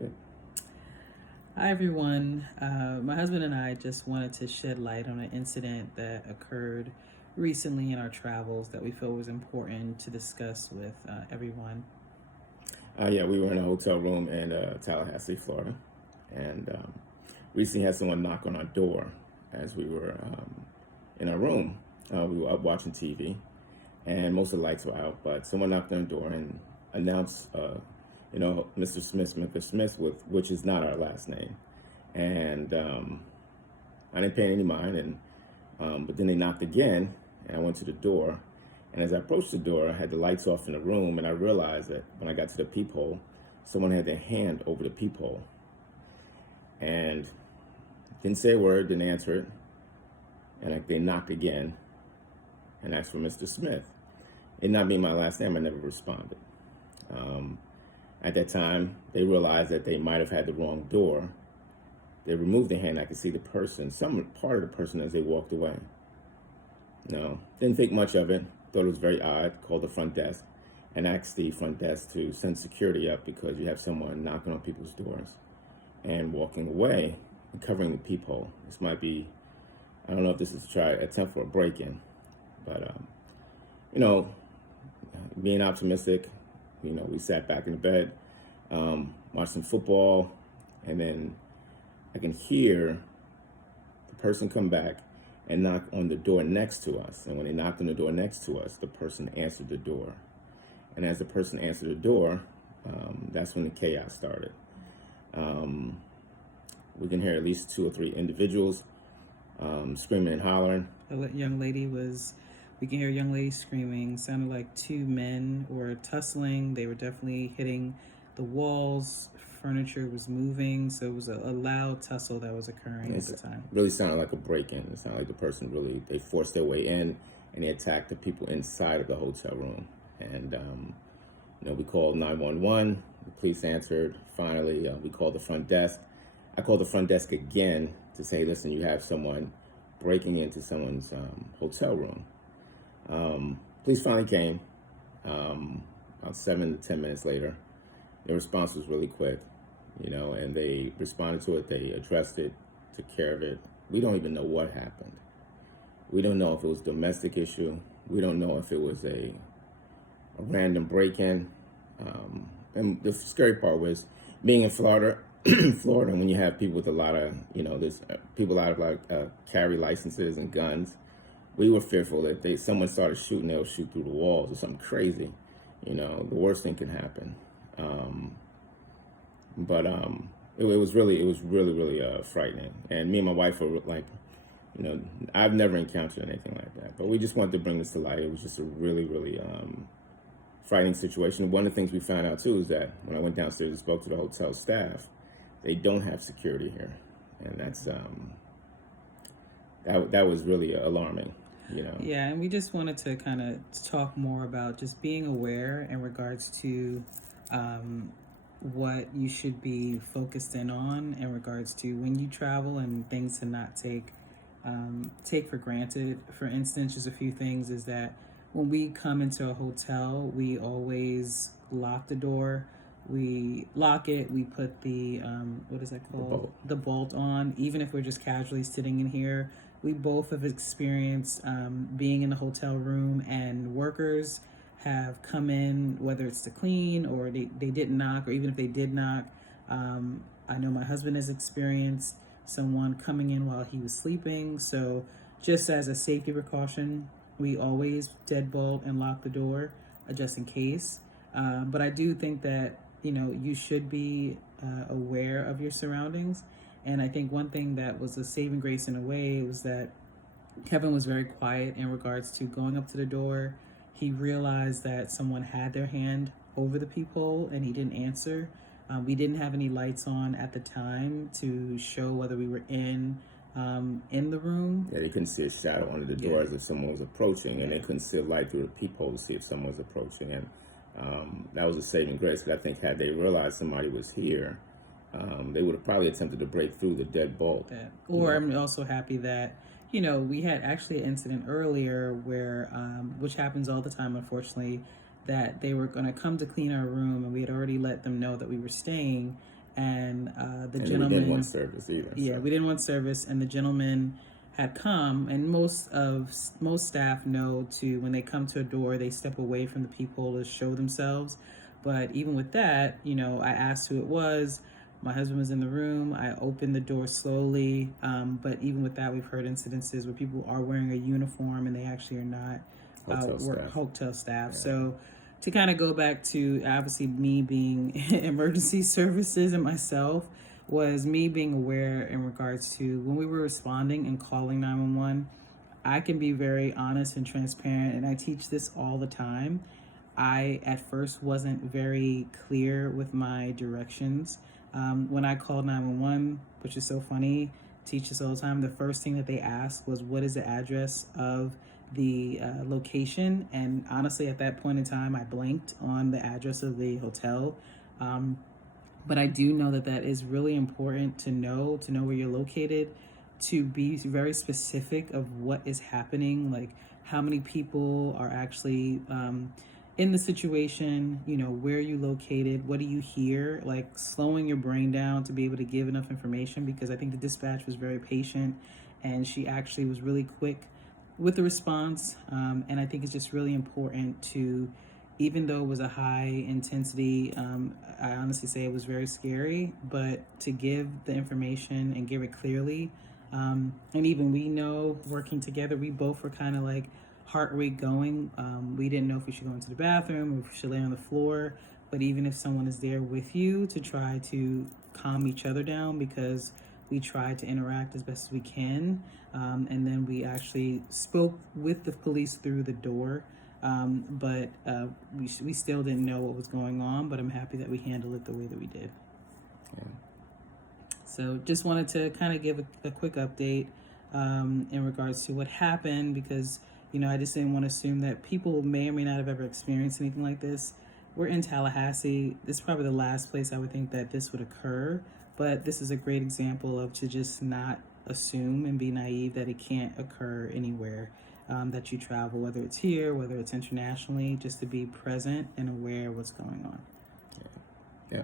Good. Hi, everyone. My husband and I just wanted to shed light on an incident that occurred recently in our travels that we feel was important to discuss with everyone. Yeah, we were in a hotel room in Tallahassee, Florida, and recently had someone knock on our door as we were in our room. We were up watching TV, and most of the lights were out, but someone knocked on the door and announced, Mr. Smith, which is not our last name. And I didn't pay any mind, but then they knocked again, and I went to the door. And as I approached the door, I had the lights off in the room, and I realized that when I got to the peephole, someone had their hand over the peephole. And didn't say a word, didn't answer it. And they knocked again and asked for Mr. Smith. It not being my last name, I never responded. At that time, they realized that they might have had the wrong door. They removed their hand. I could see the person, some part of the person as they walked away. No, didn't think much of it. Thought it was very odd. Called the front desk and asked the front desk to send security up because you have someone knocking on people's doors and walking away and covering the peephole. This might be, I don't know if this is attempt for a break-in, but being optimistic, we sat back in the bed, watched some football, and then I can hear the person come back and knock on the door next to us. And when they knocked on the door next to us, the person answered the door. And as the person answered the door, that's when the chaos started. We can hear at least 2 or 3 individuals screaming and hollering. We can hear a young lady screaming. Sounded like 2 men were tussling. They were definitely hitting the walls. Furniture was moving, so it was a loud tussle that was occurring at the time. Really sounded like a break-in. It sounded like the person they forced their way in and they attacked the people inside of the hotel room. And we called 911. The police answered. Finally, we called the front desk. I called the front desk again to say, listen, you have someone breaking into someone's hotel room. Police finally came about 7 to 10 minutes later. Their response was really quick, and they responded to it. They addressed it, took care of it. We don't even know what happened. We don't know if it was a domestic issue. We don't know if it was a random break-in. And the scary part was being in Florida, Florida, when you have people with a lot of, there's people out of carry licenses and guns. We were fearful that someone started shooting, they'll shoot through the walls or something crazy. The worst thing can happen. It was really frightening. And me and my wife were like, I've never encountered anything like that. But we just wanted to bring this to light. It was just a really frightening situation. One of the things we found out too is that when I went downstairs and spoke to the hotel staff, they don't have security here, and that's that was really alarming. Yeah, and we just wanted to kind of talk more about just being aware in regards to what you should be focused in regards to when you travel and things to not take for granted. For instance, just a few things is that when we come into a hotel, we always lock the door. We lock it. We put the what is that called? The bolt on. Even if we're just casually sitting in here, we both have experienced being in a hotel room and workers have come in, whether it's to clean or they didn't knock, or even if they did knock. I know my husband has experienced someone coming in while he was sleeping. So just as a safety precaution, we always deadbolt and lock the door just in case. But I do think that, you should be aware of your surroundings. And I think one thing that was a saving grace in a way was that Kevin was very quiet in regards to going up to the door. He realized that someone had their hand over the peephole and he didn't answer. We didn't have any lights on at the time to show whether we were in the room. Yeah, they couldn't see a shadow under the door as if someone was approaching, and they couldn't see a light through the peephole to see if someone was approaching. And that was a saving grace, because I think had they realized somebody was here, they would have probably attempted to break through the deadbolt. I'm also happy that, we had actually an incident earlier where, which happens all the time, unfortunately, that they were going to come to clean our room, and we had already let them know that we were staying. and the And we gentleman. didn't want service either. Yeah, So. we didn't want service, and the gentleman had come, and most staff know to when they come to a door, they step away from the people to show themselves. But even with that, I asked who it was. My husband was in the room. I opened the door slowly, but even with that, we've heard incidences where people are wearing a uniform and they actually are not hotel staff. Yeah. So to kind of go back to obviously me being emergency services and myself, was me being aware in regards to when we were responding and calling 911. I can be very honest and transparent, and I teach this all the time. I at first wasn't very clear with my directions. When I called 911, which is so funny, teach this all the time, the first thing that they asked was, what is the address of the location? And honestly, at that point in time, I blanked on the address of the hotel. But I do know that is really important to know where you're located, to be very specific of what is happening, like how many people are actually in the situation, where are you located, what do you hear, like slowing your brain down to be able to give enough information, because I think the dispatch was very patient and she actually was really quick with the response. And I think it's just really important to, even though it was a high intensity, I honestly say it was very scary, but to give the information and give it clearly. And even we know, working together, we both were kind of like heart rate going. We didn't know if we should go into the bathroom or if we should lay on the floor. But even if someone is there with you, to try to calm each other down, because we try to interact as best as we can. And then we actually spoke with the police through the door. But we still didn't know what was going on, but I'm happy that we handled it the way that we did. Yeah. So just wanted to kind of give a quick update in regards to what happened, because, I just didn't want to assume that people may or may not have ever experienced anything like this. We're in Tallahassee. This is probably the last place I would think that this would occur, but this is a great example of to just not assume and be naive that it can't occur anywhere that you travel, whether it's here, whether it's internationally, just to be present and aware of what's going on. Yeah.